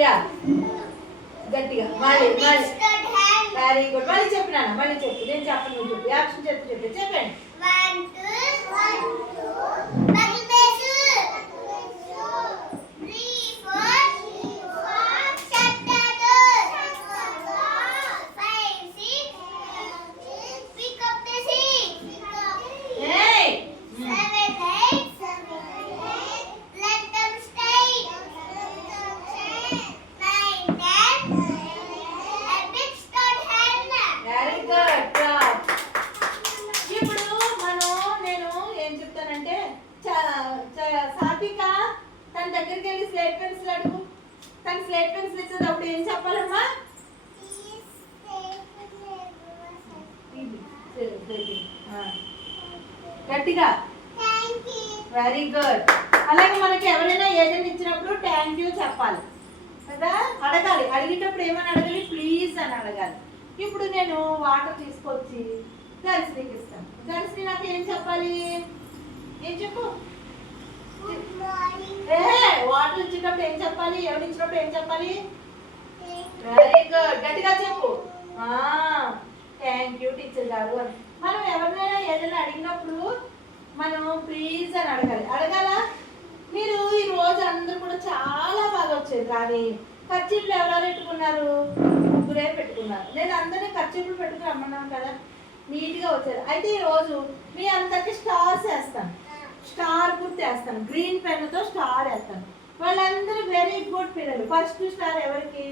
helmet. చెయ్యా గట్టిగా మళ్ళీ A big మళ్ళీ start helmet. వెరీ గుడ్ మళ్ళీ చెప్పినాను మళ్ళీ చెప్పు నేను చెప్పను నువ్వు చెప్పు యాక్షన్ చెప్పు చెప్పు చెప్పండి స్లేట్ పెన్సిల్ అడుగు. తన స్లేట్ పెన్సిల్ ఇస్తుంది అప్పుడు ఏం చెప్పాలమ్మా? సరే, గట్టిగా. వెరీ గుడ్ అలాగే మనకి ఎవరైనా ఏదైనా ఇచ్చినప్పుడు థ్యాంక్ యూ చెప్పాలి. కదా? అడగాలి. అడిగేటప్పుడు ఏమని అడగాలి? ప్లీజ్ అని అడగాలి. ఇప్పుడు నేను వాటర్ తీసుకొచ్చి గర్ల్స్కి ఇస్తాను గర్ల్స్ని నాకు ఏం చెప్పాలి? ఏం చెప్పు? వాటర్ ఇచ్చేటప్పుడు ఏం చెప్పాలి? ఎవరు ఇచ్చినప్పుడు ఏం చెప్పాలి? వెరీ గుడ్ గట్టిగా చెప్పు. థ్యాంక్ యూ టీచర్ గారు అని. మనం ఎవరినైనా ఏదైనా అడిగినప్పుడు మనం ప్లీజ్ అని అడగాలి. అడగాల? మీరు ఈ రోజు అందరూ కూడా చాలా బాగా వచ్చారు. కానీ ఖర్చీలు ఎవరెవరు పెట్టుకున్నారు ముగ్గురే పెట్టుకున్నారు. నేను అందరినీ ఖర్చీలు పెట్టుకుని రమ్మన్నాను కదా. నీట్గా వచ్చారు. అయితే ఈ రోజు మీ అందరికి స్టార్స్ వేస్తాను. స్టార్ గుర్తు వేస్తాను. గ్రీన్ పెన్తో స్టార్ వేస్తాను. గుడ్ పిల్లలు. ఫస్ట్ స్టార్ ఎవరికి?